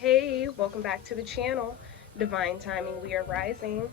Hey, welcome back to the channel. Divine Timing, we are rising.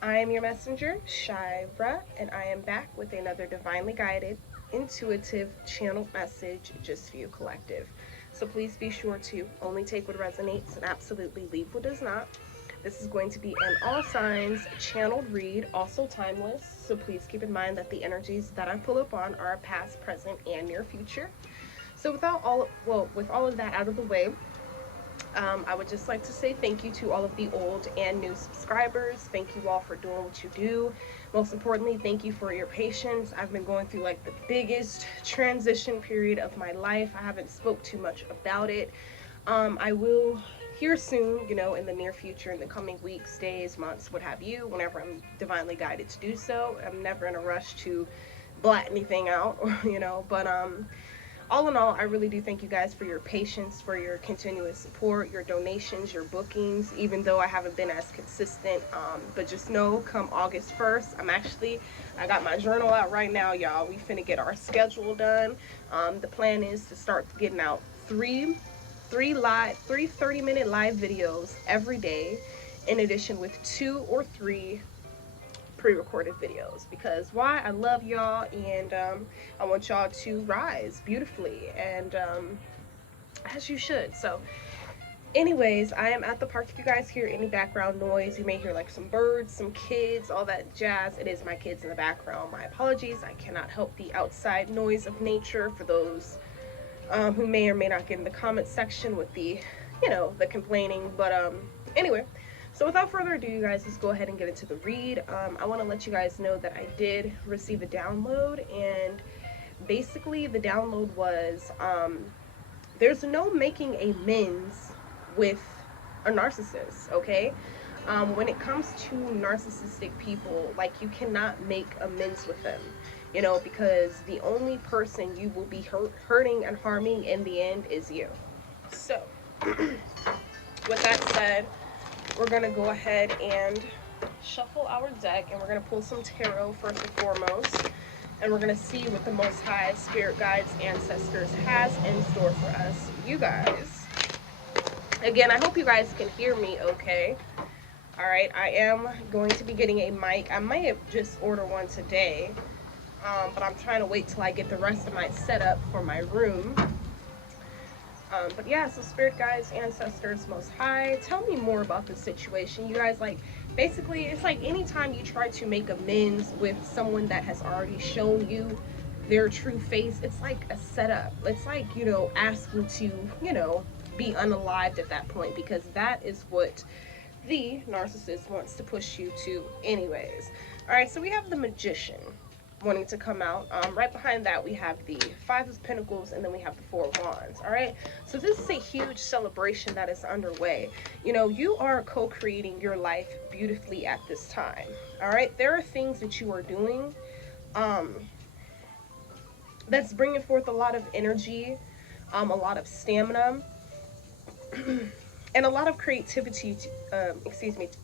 I am your messenger, Shira, and I am back with another divinely guided, intuitive channeled message just for you, collective. So please be sure to only take what resonates and absolutely leave what does not. This is going to be an all signs channeled read, also timeless. So please keep in mind that the energies that I pull up on are past, present, and near future. So with all of that out of the way, I would just like to say thank you to all of the old and new subscribers. Thank you all for doing what you do. Most importantly, thank you for your patience. I've been going through like the biggest transition period of my life. I haven't spoke too much about it. I will here soon, in the near future, in the coming weeks, days, months, what have you, whenever I'm divinely guided to do so. I'm never in a rush to blat anything out, but all in all, I really do thank you guys for your patience, for your continuous support, your donations, your bookings, even though I haven't been as consistent. But just know, come August 1st, I got my journal out right now, y'all. We finna get our schedule done. The plan is to start getting out three 30-minute live videos every day, in addition with 2 or 3 pre-recorded videos, because why? I love y'all, and I want y'all to rise beautifully, and as you should. So anyways, I am at the park. If you guys hear any background noise, you may hear like some birds, some kids, all that jazz. It is my kids in the background. My apologies. I cannot help the outside noise of nature. For those who may or may not get in the comment section with the complaining. But anyway, so without further ado, you guys, let's go ahead and get into the read. I want to let you guys know that I did receive a download, and basically the download was there's no making amends with a narcissist, okay? When it comes to narcissistic people, like, you cannot make amends with them, because the only person you will be hurting and harming in the end is you. So, with that said, we're going to go ahead and shuffle our deck, and we're going to pull some tarot first and foremost, and we're going to see what the Most High Spirit Guides, Ancestors has in store for us, you guys. Again, I hope you guys can hear me okay. All right, I am going to be getting a mic. I might have just ordered one today, but I'm trying to wait till I get the rest of my setup for my room. But yeah, so Spirit Guides, Ancestors, Most High, tell me more about the situation. You guys, like, basically, it's like anytime you try to make amends with someone that has already shown you their true face, it's like a setup. It's like, asking to, be unalived at that point, because that is what the narcissist wants to push you to anyways. All right, so we have the Magician wanting to come out. Right behind that, we have the Five of Pentacles, and then we have the Four of Wands. All right, so this is a huge celebration that is underway. You are co-creating your life beautifully at this time. All right, there are things that you are doing that's bringing forth a lot of energy, a lot of stamina, and a lot of creativity.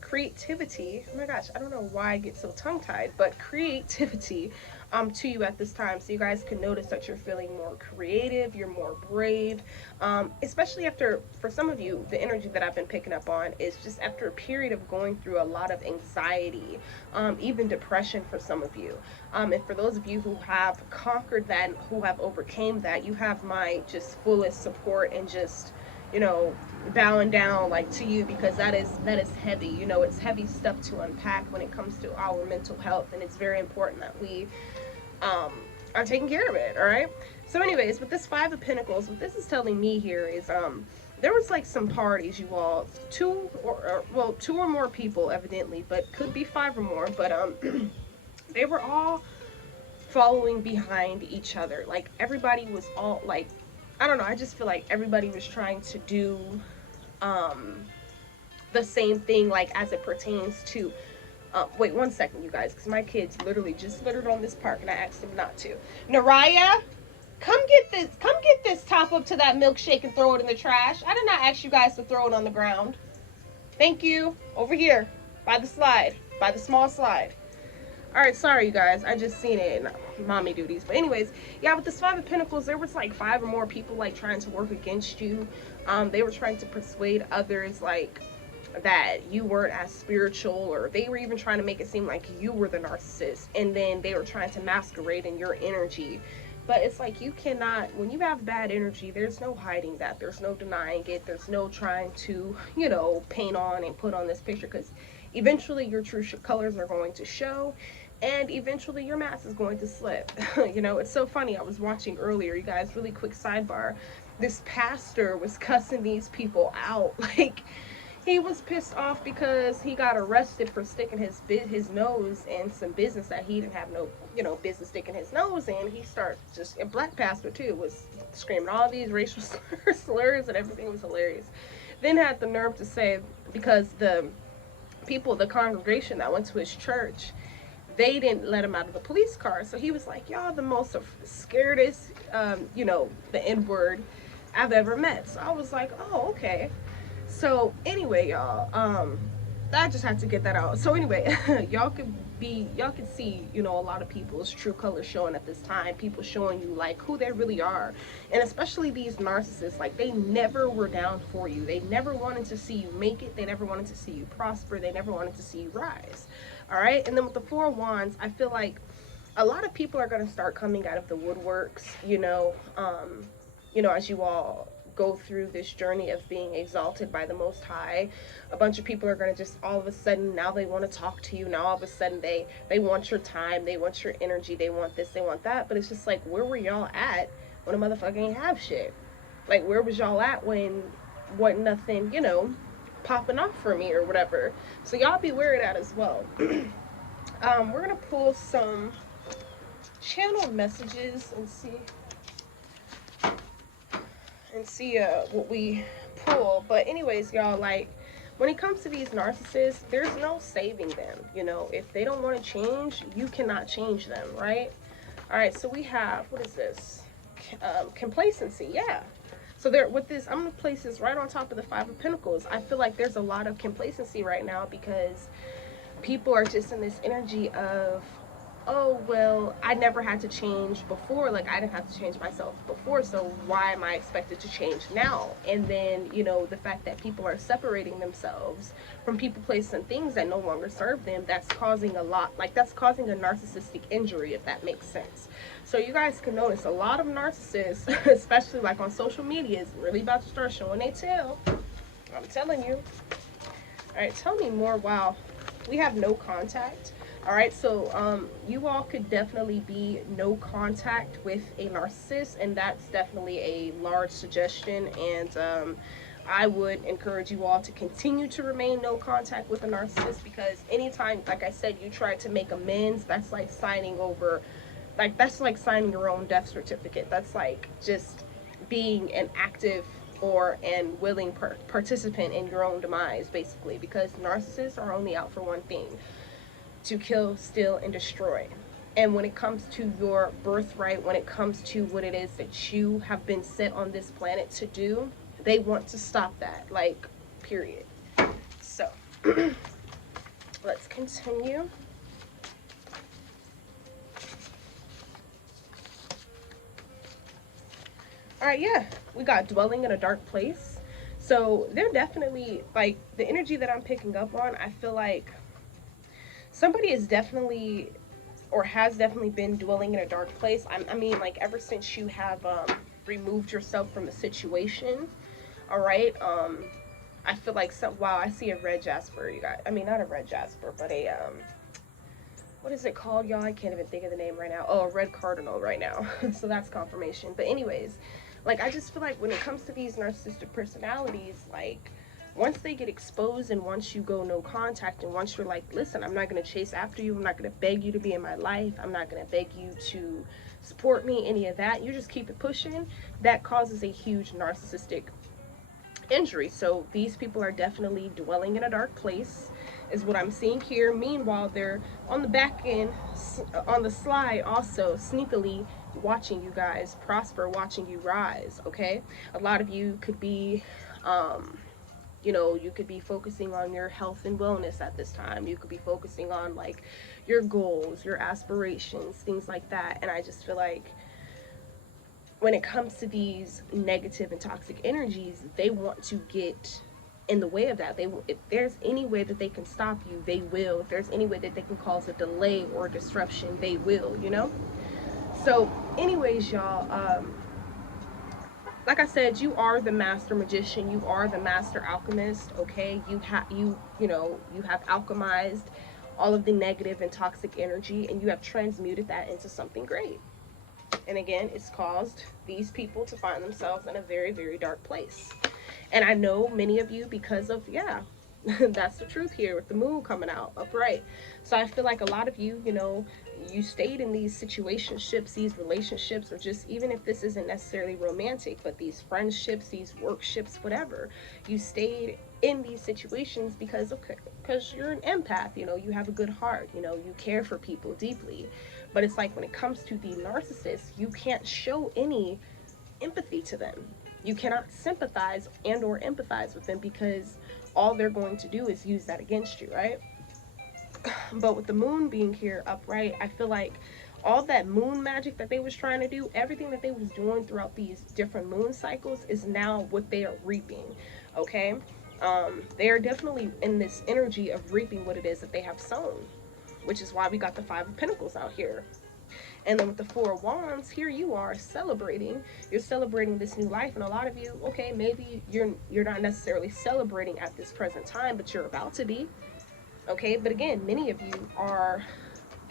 Creativity. Oh my gosh, I don't know why I get so tongue tied, but creativity to you at this time. So you guys can notice that you're feeling more creative, you're more brave, especially after, for some of you, the energy that I've been picking up on is just after a period of going through a lot of anxiety, even depression for some of you. And for those of you who have conquered that, who have overcame that, you have my just fullest support, and just, bowing down, like, to you, because that is heavy. It's heavy stuff to unpack when it comes to our mental health, and it's very important that we are taking care of it. All right, so anyways, with this Five of Pentacles, what this is telling me here is there was like some parties, you all, two or more people evidently, but could be 5 or more, but they were all following behind each other. Like, everybody was all like, I don't know, I just feel like everybody was trying to do um the same thing, like, as it pertains to wait one second, you guys, because my kids literally just littered on this park, and I asked them not to. Naraya, come get this top up to that milkshake and throw it in the trash. I did not ask you guys to throw it on the ground. Thank you. Over here, by the slide, by the small slide. All right, sorry, you guys. I just seen it in mommy duties. But anyways, yeah, with this Five of Pentacles, there was like 5 or more people, like, trying to work against you. They were trying to persuade others like that you weren't as spiritual, or they were even trying to make it seem like you were the narcissist, and then they were trying to masquerade in your energy. But it's like, you cannot, when you have bad energy, there's no hiding that, there's no denying it, there's no trying to, paint on and put on this picture, because eventually your true colors are going to show, and eventually your mask is going to slip. It's so funny, I was watching earlier, you guys, really quick sidebar, this pastor was cussing these people out like, he was pissed off because he got arrested for sticking his nose in some business that he didn't have no business sticking his nose in. He started, just a black pastor too, was screaming all these racial slurs and everything, was hilarious. Then had the nerve to say, because the congregation that went to his church, they didn't let him out of the police car. So he was like, y'all the most scaredest, the N word I've ever met. So I was like, oh, okay. So anyway, y'all, I just had to get that out. So anyway, y'all could see, a lot of people's true colors showing at this time. People showing you like who they really are, and especially these narcissists. Like, they never were down for you. They never wanted to see you make it. They never wanted to see you prosper. They never wanted to see you rise. All right. And then with the Four of Wands, I feel like a lot of people are going to start coming out of the woodworks. As you all go through this journey of being exalted by the Most High, a bunch of people are going to just all of a sudden, now they want to talk to you. Now all of a sudden they want your time, they want your energy, they want this, they want that. But it's just like, where were y'all at when a motherfucker ain't have shit? Like, where was y'all at when wasn't nothing, popping off for me or whatever? So y'all be aware of that as well. We're gonna pull some channel messages and see what we pull. But anyways, y'all, like, when it comes to these narcissists, there's no saving them. If they don't want to change, you cannot change them, right? All right, so we have, what is this? Complacency. Yeah. So there, with this, I'm gonna place this right on top of the Five of Pentacles. I feel like there's a lot of complacency right now, because people are just in this energy of, oh, well, I never had to change before. Like, I didn't have to change myself before, so why am I expected to change now? And then, the fact that people are separating themselves from people, places, and things that no longer serve them, that's causing that's causing a narcissistic injury, if that makes sense. So you guys can notice a lot of narcissists, especially like on social media, is really about to start showing their tail. I'm telling you. All right, tell me more. Wow, we have no contact. All right, so you all could definitely be no contact with a narcissist, and that's definitely a large suggestion. And I would encourage you all to continue to remain no contact with a narcissist, because anytime, like I said, you try to make amends, that's like signing over, that's like signing your own death certificate. That's like just being an active or and willing participant in your own demise, basically, because narcissists are only out for one thing: to kill, steal, and destroy. And when it comes to your birthright, when it comes to what it is that you have been sent on this planet to do, they want to stop that, like, period. So let's continue. All right, yeah, we got dwelling in a dark place. So they're definitely, like, the energy that I'm picking up on, I feel like somebody is definitely, or has definitely been dwelling in a dark place. I mean, like, ever since you have removed yourself from the situation. All right. I feel like wow, I see a red jasper, you guys. I mean, not a red jasper, but a what is it called, y'all? I can't even think of the name right now. Oh, a red cardinal right now. So that's confirmation. But anyways, like, I just feel like when it comes to these narcissistic personalities, like, once they get exposed, and once you go no contact, and once you're like, listen, I'm not going to chase after you, I'm not going to beg you to be in my life, I'm not going to beg you to support me, any of that, you just keep it pushing, that causes a huge narcissistic injury. So these people are definitely dwelling in a dark place, is what I'm seeing here. Meanwhile, they're on the back end, on the slide, also sneakily watching you guys prosper, watching you rise. Okay, a lot of you could be you could be focusing on your health and wellness at this time. You could be focusing on, like, your goals, your aspirations, things like that. And I just feel like when it comes to these negative and toxic energies, they want to get in the way of that. If there's any way that they can stop you, they will. If there's any way that they can cause a delay or disruption, they will, you know? So, anyways, y'all, like I said, you are the master magician, you are the master alchemist, okay? You have alchemized all of the negative and toxic energy, and you have transmuted that into something great. And again, it's caused these people to find themselves in a very, very dark place. And I know many of you, because of, yeah, that's the truth here with the moon coming out upright. So I feel like a lot of you, you stayed in these situationships, these relationships, or just even if this isn't necessarily romantic, but these friendships, these workships, whatever, you stayed in these situations because you're an empath, you have a good heart, you care for people deeply. But it's like when it comes to the narcissist, you can't show any empathy to them. You cannot sympathize and or empathize with them because all they're going to do is use that against you, right? But with the moon being here upright, I feel like all that moon magic that they was trying to do, everything that they was doing throughout these different moon cycles is now what they are reaping. Okay? They are definitely in this energy of reaping what it is that they have sown, which is why we got the Five of Pentacles out here. And then with the Four of Wands, here you are celebrating. You're celebrating this new life, and a lot of you, okay, maybe you're not necessarily celebrating at this present time, but you're about to be. Okay, but again, many of you are,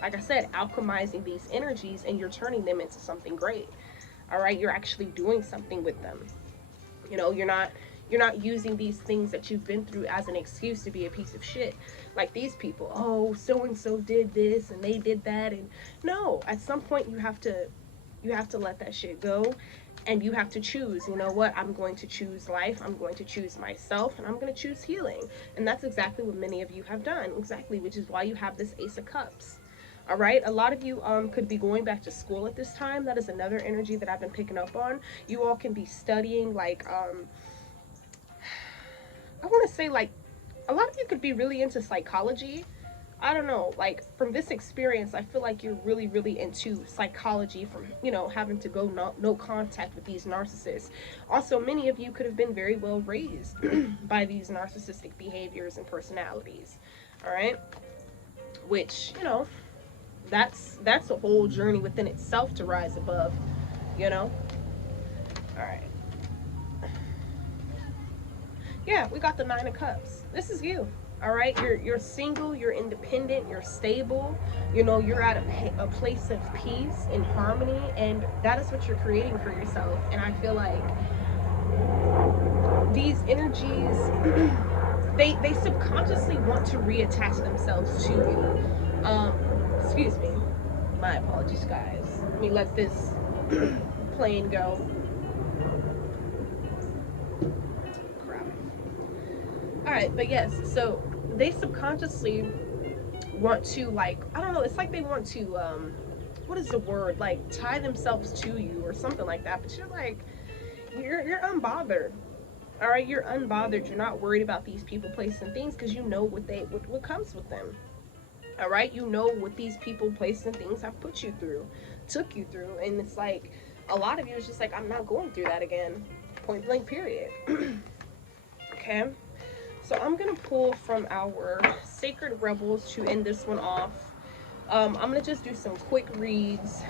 like I said, alchemizing these energies, and you're turning them into something great. All right, you're actually doing something with them. You're not using these things that you've been through as an excuse to be a piece of shit. Like these people, oh, so and so did this and they did that, and no, at some point you have to let that shit go, and you have to choose. You know what? I'm going to choose life. I'm going to choose myself, and I'm going to choose healing. And that's exactly what many of you have done. Exactly, which is why you have this Ace of Cups. All right, a lot of you could be going back to school at this time. That is another energy that I've been picking up on. You all can be studying, like I want to say, like, a lot of you could be really into psychology. I don't know, like from this experience, I feel like you're really, really into psychology from, having to go no contact with these narcissists. Also, many of you could have been very well raised by these narcissistic behaviors and personalities. All right, which that's a whole journey within itself to rise above. You know. All right. Yeah, we got the Nine of Cups. This is you. All right, you're single, you're independent, you're stable. You're at a place of peace and harmony, and that is what you're creating for yourself. And I feel like these energies, they subconsciously want to reattach themselves to you. Excuse me, my apologies, guys. Let me let this plane go. Crap. All right, but yes, so they subconsciously want to, like, I don't know, it's like they want to what is the word, like tie themselves to you or something like that, but you're like, you're unbothered. All right, you're unbothered. You're not worried about these people, places, and things because you know what comes with them. All right, you know what these people, places, and things have put you through, took you through, and it's like a lot of you is just like, I'm not going through that again, point blank period. Okay, so I'm gonna pull from our Sacred Rebels to end this one off. I'm gonna just do some quick reads,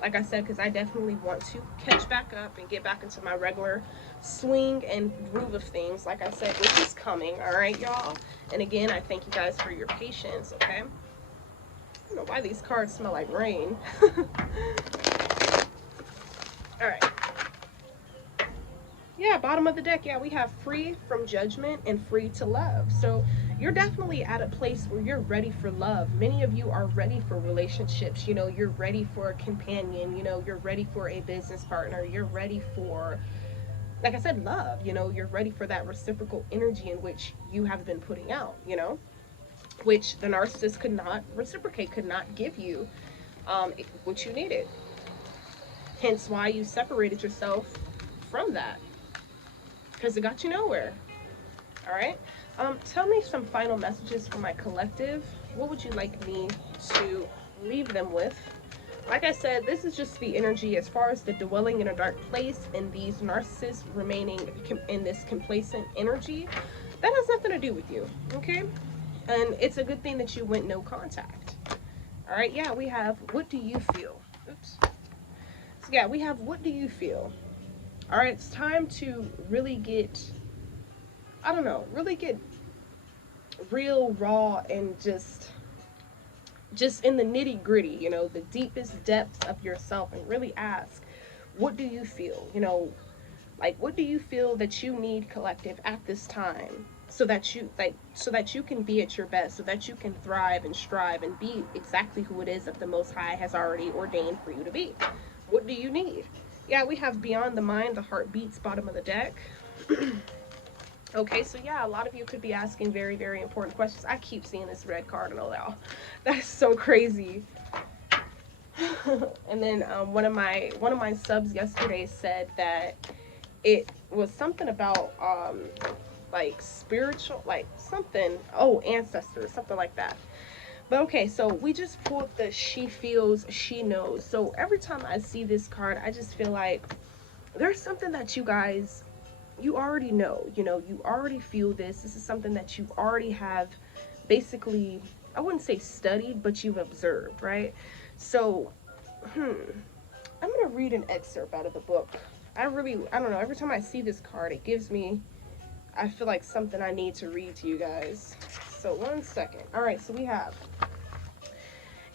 like I said, because I definitely want to catch back up and get back into my regular swing and groove of things, like I said, which is coming. All right, y'all. And again, I thank you guys for your patience. Okay. I don't know why these cards smell like rain. All right. Yeah, bottom of the deck, yeah, we have free from judgment and free to love. So you're definitely at a place where you're ready for love. Many of you are ready for relationships. You're ready for a companion. You're ready for a business partner. You're ready for, like I said, love. You're ready for that reciprocal energy in which you have been putting out, which the narcissist could not reciprocate, could not give you what you needed. Hence why you separated yourself from that, because it got you nowhere. All right. Tell me some final messages for my collective. What would you like me to leave them with Like I said, this is just the energy as far as the dwelling in a dark place and these narcissists remaining in this complacent energy. That has nothing to do with you, okay? And it's a good thing that you went no contact. All right, yeah, we have what do you feel? Oops. So, yeah, we have what do you feel? All right, it's time to really get, I don't know, really get real, raw, and just in the nitty gritty, you know, the deepest depths of yourself, and really ask, what do you feel? You know, like, what do you feel that you need, collective, at this time, so that you can be at your best, so that you can thrive and strive and be exactly who it is that the Most High has already ordained for you to be. What do you need? Yeah, we have beyond the mind, the heart beats, bottom of the deck. Okay, so yeah, a lot of you could be asking very, very important questions. I keep seeing this red cardinal now. That's so crazy. And then one of my subs yesterday said that it was something about like spiritual, like something, oh, ancestors, something like that. But okay, so we just pulled the she feels, she knows. So every time I see this card, I just feel like there's something that you guys, you already know, you know, you already feel this. This is something that you already have basically, I wouldn't say studied, but you've observed, right? So, I'm going to read an excerpt out of the book. I don't know, every time I see this card, it gives me, I feel like something I need to read to you guys. So, one second. All right, so we have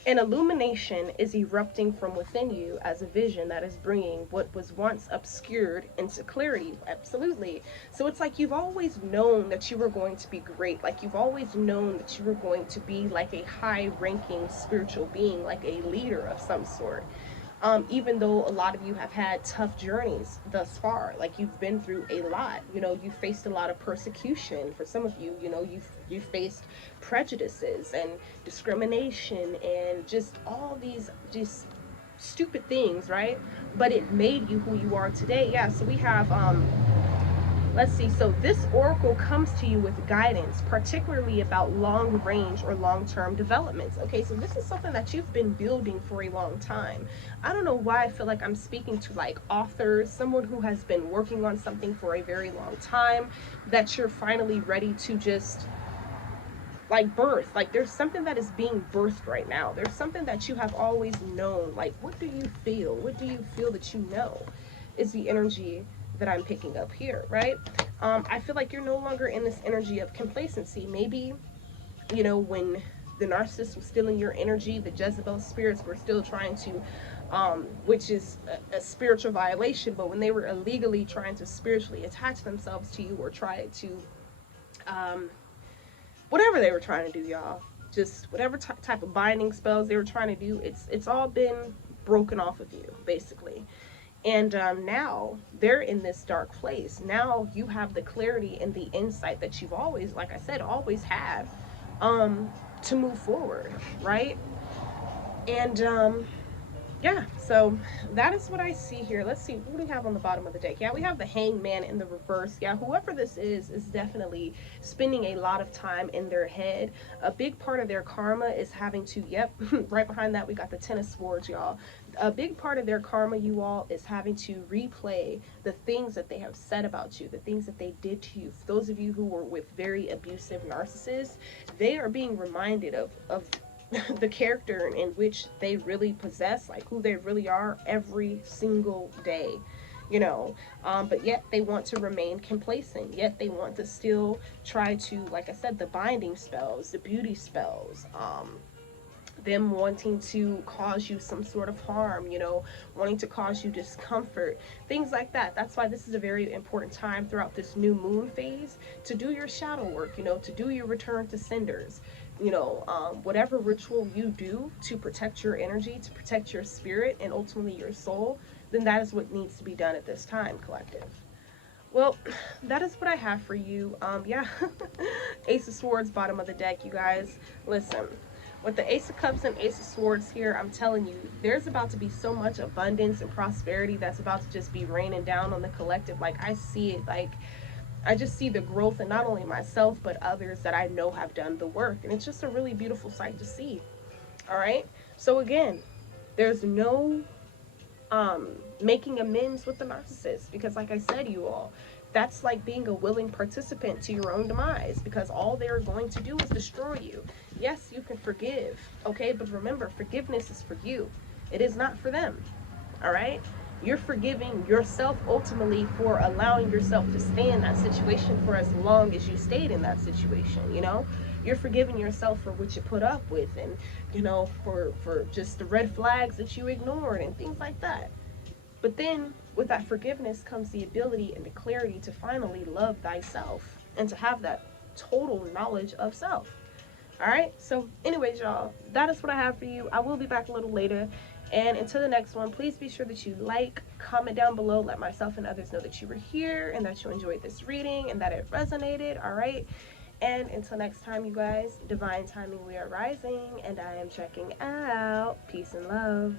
an illumination is erupting from within you as a vision that is bringing what was once obscured into clarity. Absolutely. So it's like you've always known that you were going to be great. Like you've always known that you were going to be like a high ranking spiritual being, like a leader of some sort. Even though a lot of you have had tough journeys thus far, like you've been through a lot, you know, you faced a lot of persecution. For some of you, you know, you faced prejudices and discrimination and just all these just stupid things, right? But it made you who you are today. Yeah, so we have let's see. So this oracle comes to you with guidance, particularly about long range or long term developments. Okay, so this is something that you've been building for a long time. I don't know why I feel like I'm speaking to like authors, someone who has been working on something for a very long time, that you're finally ready to just like birth. Like there's something that is being birthed right now. There's something that you have always known. Like, what do you feel? What do you feel that you know is the energy that I'm picking up here, right? I feel like you're no longer in this energy of complacency. Maybe, you know, when the narcissist was stealing your energy, the Jezebel spirits were still trying to, which is a spiritual violation, but when they were illegally trying to spiritually attach themselves to you or try to, um, whatever they were trying to do, y'all, just whatever type of binding spells they were trying to do, it's all been broken off of you, basically. And now they're in this dark place. Now you have the clarity and the insight that you've always, like I said, always had, um, to move forward, right? And yeah, so that is what I see here. Let's see, what do we have on the bottom of the deck? Yeah, we have the Hangman in the reverse. Yeah, whoever this is definitely spending a lot of time in their head. A big part of their karma is having to, yep, right behind that we got the Ten of Swords, y'all. A big part of their karma, you all, is having to replay the things that they have said about you, the things that they did to you. For those of you who were with very abusive narcissists, they are being reminded of the character in which they really possess, like who they really are, every single day, you know. But yet they want to remain complacent, yet they want to still try to, like I said, the binding spells, the beauty spells, them wanting to cause you some sort of harm, you know, wanting to cause you discomfort, things like that. That's why this is a very important time throughout this new moon phase to do your shadow work, you know, to do your return to senders, you know, whatever ritual you do to protect your energy, to protect your spirit, and ultimately your soul, then that is what needs to be done at this time, collective. Well, that is what I have for you. Yeah, Ace of Swords, bottom of the deck, you guys. Listen, with the Ace of Cups and Ace of Swords here, I'm telling you, there's about to be so much abundance and prosperity that's about to just be raining down on the collective. Like, I see it. Like, I just see the growth in not only myself, but others that I know have done the work. And it's just a really beautiful sight to see. All right. So, again, There's no making amends with the narcissist, because like I said, you all, that's like being a willing participant to your own demise, because all they're going to do is destroy you. Yes, you can forgive, okay, but remember, forgiveness is for you, it is not for them. All right, you're forgiving yourself ultimately for allowing yourself to stay in that situation for as long as you stayed in that situation. You're forgiving yourself for what you put up with, and for just the red flags that you ignored and things like that. But then with that forgiveness comes the ability and the clarity to finally love thyself and to have that total knowledge of self. All right. So, anyways, y'all, that is what I have for you. I will be back a little later. And until the next one, please be sure that you like, comment down below, let myself and others know that you were here and that you enjoyed this reading and that it resonated. All right. And until next time, you guys, divine timing, we are rising, and I am checking out. Peace and love.